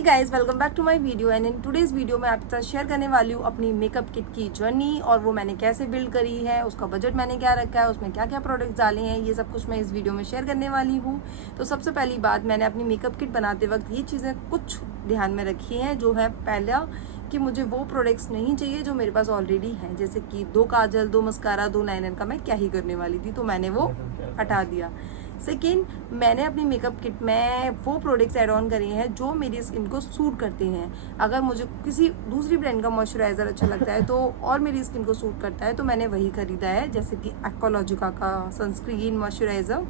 Hey guys, welcome back to my video. And in today's video मैं आपके साथ share करने वाली हूँ अपनी मेकअप किट की जर्नी और वो मैंने कैसे बिल्ड करी है, उसका बजट मैंने क्या रखा है, उसमें क्या क्या प्रोडक्ट्स डाले हैं, ये सब कुछ मैं इस वीडियो में शेयर करने वाली हूँ। तो सबसे पहली बात, मैंने अपनी मेकअप किट बनाते वक्त ये चीज़ें कुछ ध्यान में रखी हैं। जो है पहला कि मुझे वो प्रोडक्ट्स नहीं चाहिए जो मेरे पास ऑलरेडी हैं, जैसे कि 2 काजल, 2 मस्कारा, 2 लाइनर का मैं क्या ही करने वाली थी, तो मैंने वो हटा दिया। सेकेंड, मैंने अपनी मेकअप किट में वो प्रोडक्ट्स ऐड ऑन करे हैं जो मेरी स्किन को सूट करते हैं। अगर मुझे किसी दूसरी ब्रांड का मॉइस्चराइज़र अच्छा लगता है तो और मेरी स्किन को सूट करता है तो मैंने वही खरीदा है, जैसे कि एक्वालॉजिका का sunscreen moisturiser.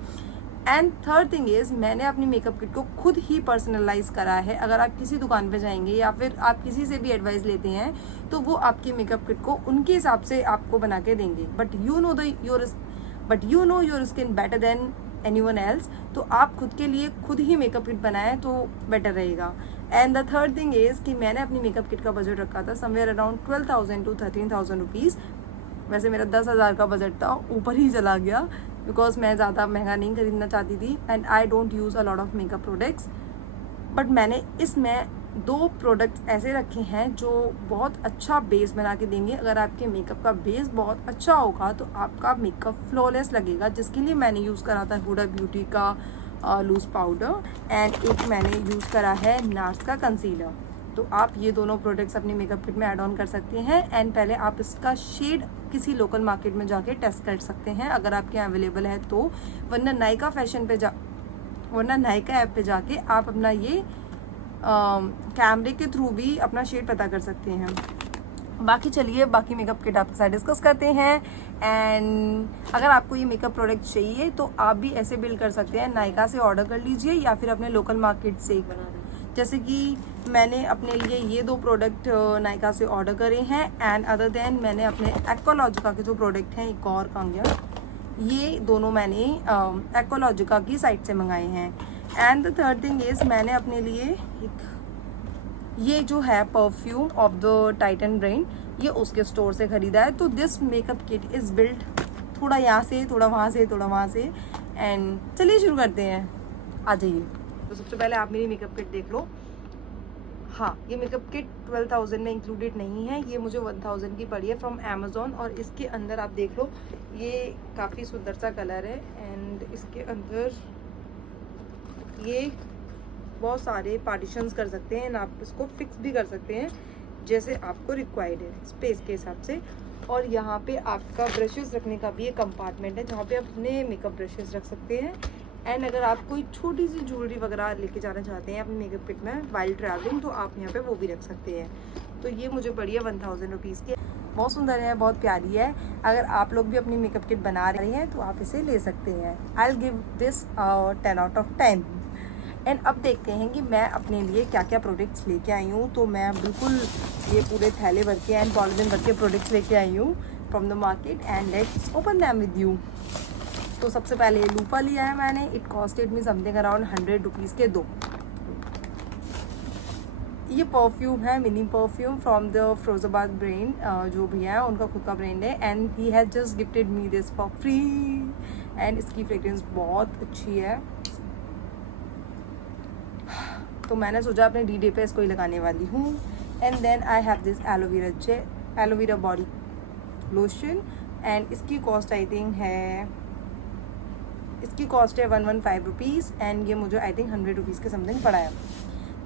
And third thing is, मैंने अपनी मेकअप किट को खुद ही पर्सनलाइज करा है। अगर आप किसी दुकान पे जाएंगे या फिर आप किसी से भी एडवाइस लेते हैं तो वो आपकी मेकअप किट को उनके हिसाब से आपको बना के देंगे, but you know your skin better than anyone else. तो आप खुद के लिए खुद ही मेकअप किट बनाएं तो बेटर रहेगा। And the third thing is कि मैंने अपनी मेकअप किट का बजट रखा था समवेयर अराउंड 12,000 to 13,000 रुपीज़। वैसे मेरा 10,000 का बजट था, ऊपर ही चला गया बिकॉज मैं ज़्यादा महंगा नहीं खरीदना चाहती थी। And I don't use a lot of makeup products, but मैंने इसमें 2 प्रोडक्ट्स ऐसे रखे हैं जो बहुत अच्छा बेस बना के देंगे। अगर आपके मेकअप का बेस बहुत अच्छा होगा तो आपका मेकअप फ्लॉलेस लगेगा, जिसके लिए मैंने यूज़ करा था हुडा ब्यूटी का लूज पाउडर एंड एक मैंने यूज़ करा है नार्स का कंसीलर। तो आप ये दोनों प्रोडक्ट्स अपनी मेकअप किट में ऐड ऑन कर सकते हैं। एंड पहले आप इसका शेड किसी लोकल मार्केट में जाके टेस्ट कर सकते हैं अगर आपके यहाँ अवेलेबल है तो, वरना नायका ऐप पे जाके आप अपना ये कैमरे के थ्रू भी अपना शेड पता कर सकते हैं। बाकी चलिए बाकी मेकअप किट आपके साथ डिस्कस करते हैं। एंड अगर आपको ये मेकअप प्रोडक्ट चाहिए तो आप भी ऐसे बिल्ड कर सकते हैं, नायका से ऑर्डर कर लीजिए या फिर अपने लोकल मार्केट से। जैसे कि मैंने अपने लिए ये 2 प्रोडक्ट नायका से ऑर्डर करे हैं। एंड अदर देन मैंने अपने एक्वालॉजिका के जो प्रोडक्ट हैं, एक और कांगया, ये दोनों मैंने एक्वालॉजिका की साइट से मंगाए हैं। And the third thing is, मैंने अपने लिए एक ये जो है perfume of the Titan brand, ये उसके स्टोर से ख़रीदा है। तो this makeup kit is build थोड़ा यहाँ से, थोड़ा वहाँ से, थोड़ा वहाँ से। एंड चलिए शुरू करते हैं, आ जाइए। तो सबसे पहले आप मेरी मेकअप किट देख लो। हाँ, ये मेकअप किट 12,000 में इंक्लूडेड नहीं है, ये मुझे 1,000 की पड़ी है फ्रॉम अमेज़ॉन। और इसके अंदर आप देख लो, ये काफ़ी सुंदर सा कलर है। एंड इसके अंदर ये बहुत सारे पार्टीशंस कर सकते हैं, आप इसको फिक्स भी कर सकते हैं जैसे आपको रिक्वायर्ड है स्पेस के हिसाब से। और यहाँ पे आपका ब्रशेस रखने का भी एक कंपार्टमेंट है जहाँ पे आप अपने मेकअप ब्रशेस रख सकते हैं। एंड अगर आप कोई छोटी सी ज्वेलरी वगैरह लेके जाना चाहते हैं अपने मेकअप किट में वाइल ट्रैवलिंग, तो आप यहाँ पे वो भी रख सकते हैं। तो ये मुझे पड़ी है 1,000 रुपीज़ की, बहुत सुंदर है, बहुत प्यारी है। अगर आप लोग भी अपनी मेकअप किट बना रहे हैं तो आप इसे ले सकते हैं। I will give this 10 out of 10। And अब देखते हैं कि मैं अपने लिए क्या क्या प्रोडक्ट्स लेके आई हूँ। तो मैं बिल्कुल ये पूरे थैले भर के एंड पॉलिथीन भर के प्रोडक्ट्स लेके आई हूँ from the market. And let's open them with you. तो सबसे पहले लूपा लिया है मैंने, it costed me something around 100 rupees के 2। ये परफ्यूम है, mini perfume from the Firozabad brand, जो भैया है उनका खुद का ब्रांड है। And he has just gifted me this for free. And इसकी फ्रेग्रेंस बहुत अच्छी है, तो मैंने सोचा अपने डी डे पे इसको ही लगाने वाली हूँ। And then I have this aloe vera body lotion. And इसकी कॉस्ट आई थिंक है 115 रुपीज़। एंड ये मुझे आई थिंक 100 रुपीज़ के समथिंग पड़ा है।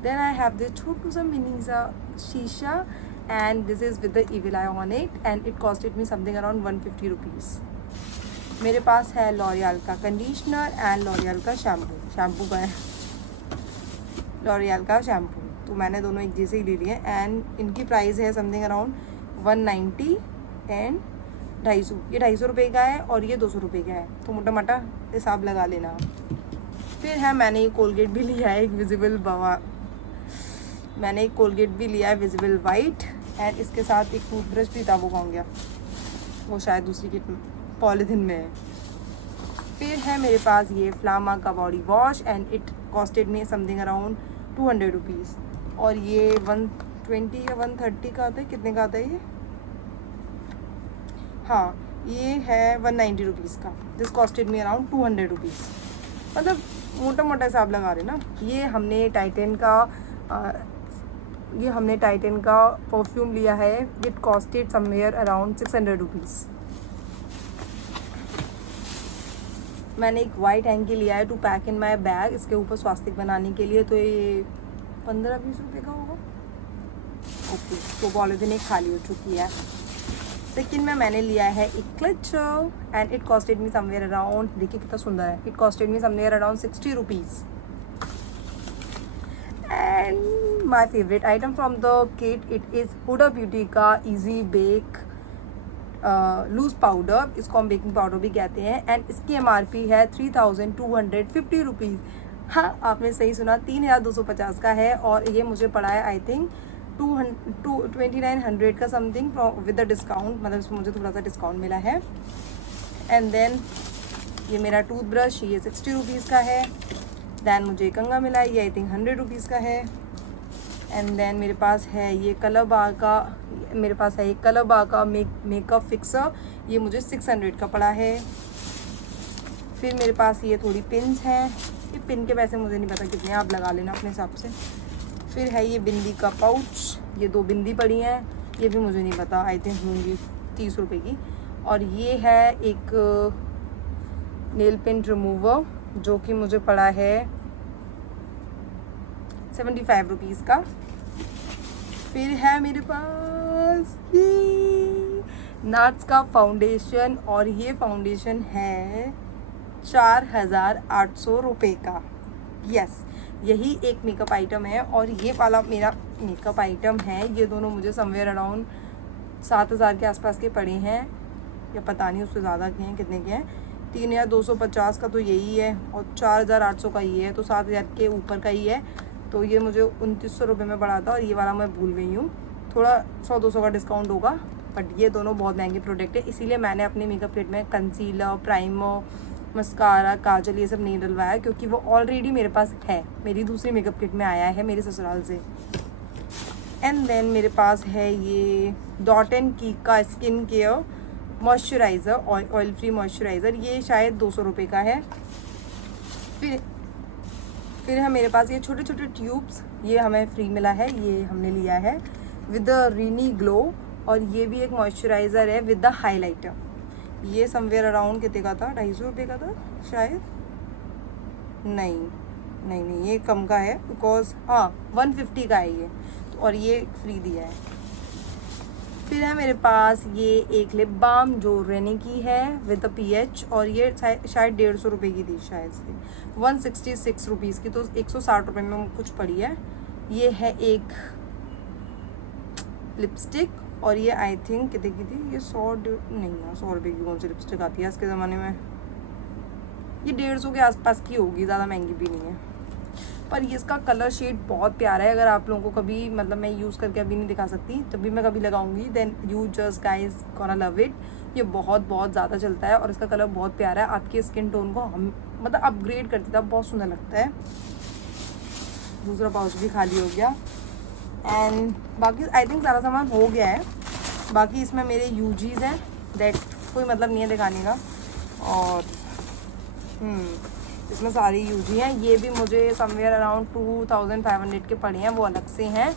देन आई हैव दिस छोटू सा मिनी सा शीशा and this is with the evil eye on it. And it costed me something around 150 rupees. मेरे पास है लॉरियल का कंडीशनर एंड लॉरियल का शैम्पू का है, लॉरियल का शैम्पू। तो मैंने दोनों एक जैसे ही ले लिए। एंड इनकी प्राइस है समथिंग अराउंड 190 एंड 250। ये 250 रुपये का है और ये 200 रुपये का है, तो मोटा मोटा हिसाब लगा लेना। फिर है मैंने ये कोलगेट भी लिया है, मैंने एक कोलगेट भी लिया है विजिबल वाइट। एंड इसके साथ एक टूथब्रश भी था, वो कौन गया, वो शायद दूसरी किट पॉलीथिन में है। फिर है मेरे पास ये फ्लामा का body wash and it costed me something around 200 rupees. और ये 120 या 130 का आता है, कितने का आता है ये, हाँ ये है 190 रुपीज़ का। This costed me around 200 rupees. मतलब मोटा मोटा हिसाब लगा रहे ना। ये हमने टाइटन का ये हमने टाइटन का परफ्यूम लिया है, it costed somewhere around 600 rupees. मैंने एक वाइट हैंकी लिया है to pack in my bag, इसके ऊपर स्वास्तिक बनाने के लिए, तो ये 15-20 रुपये का होगा। ओके, तो पॉलिथीन एक खाली हो चुकी है। सेकेंड में मैंने लिया है एक clutcher and it costed me somewhere around, देखिए कितना सुंदर है, it costed me somewhere around 60 rupees. And my favourite item from the kit, it is Huda beauty का इजी बेक लूज़ पाउडर, इसको हम बेकिंग पाउडर भी कहते हैं, एंड इसकी MRP है 3250 रुपीज़। हाँ, आपने सही सुना, 3250 का है, और ये मुझे पड़ा है आई थिंक 2900 का समथिंग विद द डिस्काउंट, मतलब इसमें मुझे थोड़ा सा डिस्काउंट मिला है। एंड देन ये मेरा टूथब्रश, ये 60 रुपीज़ का है। दैन मुझे कंघा मिला है, ये आई थिंक 100 रुपीज़ का है। एंड देन मेरे पास है ये कलर बार का मेकअप फिक्सर, ये मुझे 600 का पड़ा है। फिर मेरे पास ये थोड़ी पिन्स हैं, ये पिन के पैसे मुझे नहीं पता कितने, आप लगा लेना अपने हिसाब से। फिर है ये बिंदी का पाउच, ये 2 बिंदी पड़ी हैं, ये भी मुझे नहीं पता, आई थिंक होंगी 30 रुपये की। और ये है एक नेल पेंट रिमूवर, जो कि मुझे पड़ा है 75 रुपीज़ का। फिर है मेरे पास ये नाट्स का फाउंडेशन, और ये फाउंडेशन है 4800 रुपये का। यस, यही एक मेकअप आइटम है, और ये वाला मेरा मेकअप आइटम है। ये दोनों मुझे समवेयर अराउंड 7000 के आसपास के पड़े हैं, या पता नहीं उससे ज़्यादा के हैं, कितने के हैं। 3250 का तो यही है, और 4800 का ये है, तो 7000 के ऊपर का ही है। तो ये मुझे 2900 रुपये में पड़ा था, और ये वाला मैं भूल गई हूँ, थोड़ा 100-200 का डिस्काउंट होगा, बट ये दोनों बहुत महंगे प्रोडक्ट है। इसीलिए मैंने अपने मेकअप किट में कंसीलर, प्राइमर, मस्कारा, काजल ये सब नहीं डलवाया, क्योंकि वो ऑलरेडी मेरे पास है, मेरी दूसरी मेकअप किट में आया है मेरे ससुराल से। एंड देन मेरे पास है ये डॉट एंड की का skin care moisturiser, oil free moisturiser, ये शायद 200 रुपये का है। फिर है मेरे पास ये छोटे छोटे ट्यूब्स, ये हमें फ्री मिला है, ये हमने लिया है विद द रीनी ग्लो, और ये भी एक मॉइस्चराइज़र है विद द हाइलाइटर। ये समवेयर अराउंड कितने का था, 250 रुपये का था शायद, नहीं ये कम का है, बिकॉज 150 का है ये, तो और ये फ्री दिया है। फिर है मेरे पास ये एक लिप बाम जो रेने की है विद द PH, और ये शायद 150 रुपये की थी, शायद से 166 रुपीज़ की, तो 160 रुपये में कुछ पड़ी है। ये है एक लिपस्टिक, और ये आई थिंक कितने की थी, ये 100 रुपये की कौन सी लिपस्टिक आती है आज के ज़माने में, ये 150 के आसपास की होगी, ज़्यादा महंगी भी नहीं है। पर ये इसका कलर शेड बहुत प्यारा है, अगर आप लोगों को कभी, मतलब मैं यूज़ करके अभी नहीं दिखा सकती, जब भी मैं कभी लगाऊंगी then you just guys gonna love it. ये बहुत ज़्यादा चलता है, और इसका कलर बहुत प्यारा है, आपकी स्किन टोन को हम मतलब अपग्रेड कर देता है, बहुत सुंदर लगता है। दूसरा पाउच भी खाली हो गया, एंड बाकी आई थिंक सारा सामान हो गया है। बाकी इसमें मेरे यूजीज हैं, दैट कोई मतलब नहीं है दिखाने का, और इसमें सारी यूजी हैं। ये भी मुझे समवेयर अराउंड 2500 के पड़े हैं, वो अलग से हैं।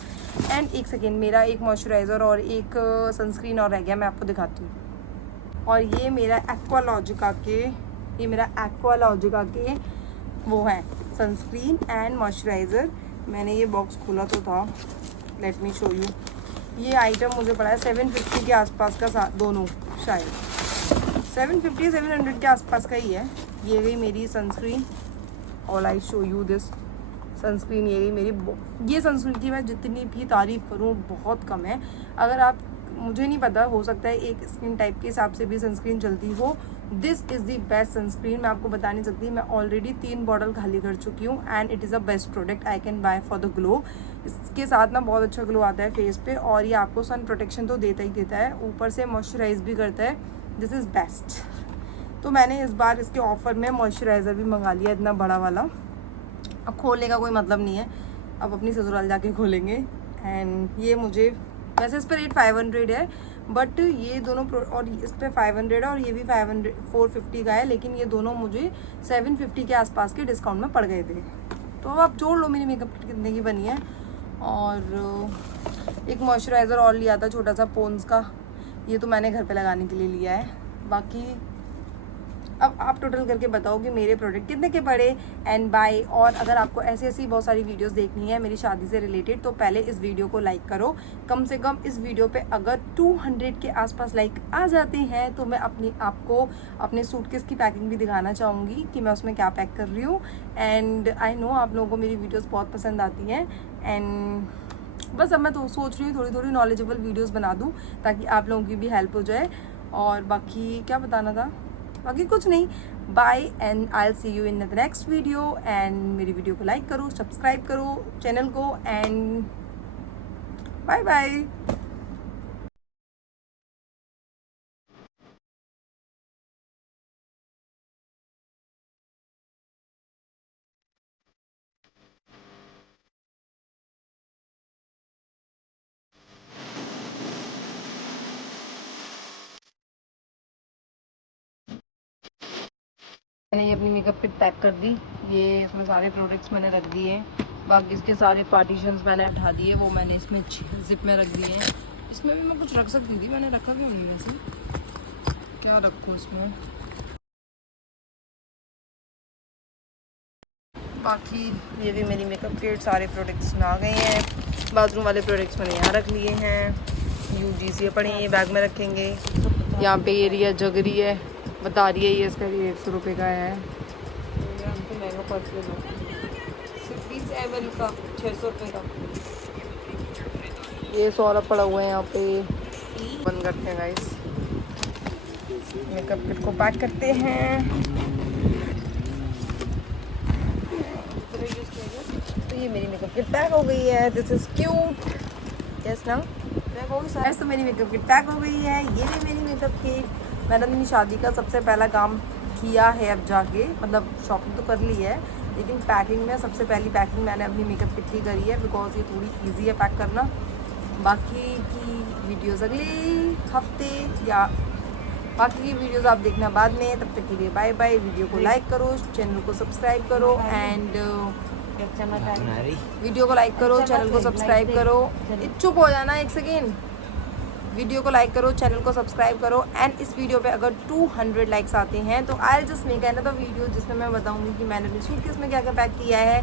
एंड एक सेकेंड, मेरा एक मॉइस्चराइज़र और एक सनस्क्रीन और रह गया, मैं आपको दिखाती हूँ। और ये मेरा एक्वालॉजिका के वो हैं सनस्क्रीन एंड मॉइस्चराइज़र। मैंने ये बॉक्स खोला तो था, लेट मी शो यू। ये आइटम मुझे पड़ा है 750 के आसपास का, दोनों शायद 750-700 के आसपास का ही है। ये गई मेरी sunscreen, all I show you this sunscreen. ये गई मेरी, ये सनस्क्रीन की मैं जितनी भी तारीफ़ करूँ बहुत कम है। अगर आप, मुझे नहीं पता, हो सकता है एक स्किन टाइप के हिसाब से भी सनस्क्रीन चलती हो। This is the best sunscreen, मैं आपको बता नहीं सकती। मैं ऑलरेडी 3 बॉटल खाली कर चुकी हूँ, and it is a best product I can buy for the glow. इसके साथ ना बहुत अच्छा ग्लो आता है फेस पे, और ये आपको सन प्रोटेक्शन तो देता ही देता है, ऊपर से मॉइस्चराइज भी करता है। This is best. तो मैंने इस बार इसके ऑफ़र में मॉइस्चराइज़र भी मंगा लिया, इतना बड़ा वाला। अब खोलने का कोई मतलब नहीं है, अब अपनी ससुराल जाके खोलेंगे। एंड ये मुझे, वैसे इस पर रेट 500 है, बट ये दोनों और इस पर 500 है, और ये भी 450 का है, लेकिन ये दोनों मुझे 750 के आसपास के डिस्काउंट में पड़ गए थे। तो अब आप जोड़ लो मेरी मेकअप किट कितने की बनी है। और एक मॉइस्चराइज़र और लिया था छोटा सा पॉन्ड्स का, ये तो मैंने घर पे लगाने के लिए लिया है। बाकी अब आप टोटल करके बताओ कि मेरे प्रोडक्ट कितने के पड़े एंड बाय। और अगर आपको ऐसी ऐसी बहुत सारी वीडियोस देखनी है मेरी शादी से रिलेटेड तो पहले इस वीडियो को लाइक करो। कम से कम इस वीडियो पे अगर 200 के आसपास लाइक आ जाते हैं तो मैं आपको अपने सूटकेस की पैकिंग भी दिखाना चाहूँगी कि मैं उसमें क्या पैक कर रही हूँ। एंड आई नो आप लोगों को मेरी वीडियोज़ बहुत पसंद आती हैं एंड बस अब मैं तो सोच रही हूँ थोड़ी थोड़ी नॉलेजेबल वीडियोज़ बना दूँ ताकि आप लोगों की भी हेल्प हो जाए। और बाकी क्या बताना था, बाकी कुछ नहीं। Bye and I will see you in the next video. And मेरी वीडियो को लाइक करो, सब्सक्राइब करो चैनल को एंड बाय बाय। मैंने ये अपनी मेकअप किट पैक कर दी, ये इसमें सारे प्रोडक्ट्स मैंने रख दिए हैं। बाकी इसके सारे पार्टीशंस मैंने उठा दिए, वो मैंने इसमें जिप में रख दिए हैं। इसमें भी मैं कुछ रख सकती थी, मैंने रखा क्यों नहीं वैसे, क्या रखूँ इसमें। बाकी ये भी मेरी मेकअप किट सारे प्रोडक्ट्स में आ गए हैं। बाथरूम वाले प्रोडक्ट्स मैंने यहाँ रख लिए हैं, UGC पड़े हैं, ये बैग में रखेंगे। यहाँ पे एरिया जग रही है, बता रही है ये इसका भी 100 रुपये का है। महंगा परफ्यूम है, 20 ml का 600 रुपये का। ये सौरभ पड़ा हुआ है यहाँ पे, बंद करते हैं गाइस। मेकअप किट को पैक करते हैं। तो ये मेरी मेकअप किट पैक हो गई है, दिस इज क्यूट, यस ना। तो मेरी मेकअप किट पैक हो गई है, ये भी मेरी मेकअप किट। मैंने अपनी शादी का सबसे पहला काम किया है अब जाके, मतलब शॉपिंग तो कर ली है लेकिन पैकिंग में सबसे पहली पैकिंग मैंने अपनी मेकअप किट की करी है बिकॉज ये थोड़ी इजी है पैक करना। बाकी की वीडियोस अगले हफ्ते या बाकी की वीडियोस आप देखना बाद में। तब तक के लिए बाय बाय। वीडियो को लाइक करो, चैनल को सब्सक्राइब करो एंड वीडियो को लाइक करो, चैनल को सब्सक्राइब करो। चुप हो जाना एक सेकेंड। वीडियो को लाइक करो, चैनल को सब्सक्राइब करो एंड इस वीडियो पे अगर 200 लाइक्स आते हैं तो I just make another video जिसमें मैं बताऊंगी कि मैंने अपने सूटकेस में क्या क्या पैक किया है।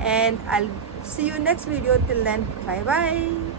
And I see you next video, till then bye bye.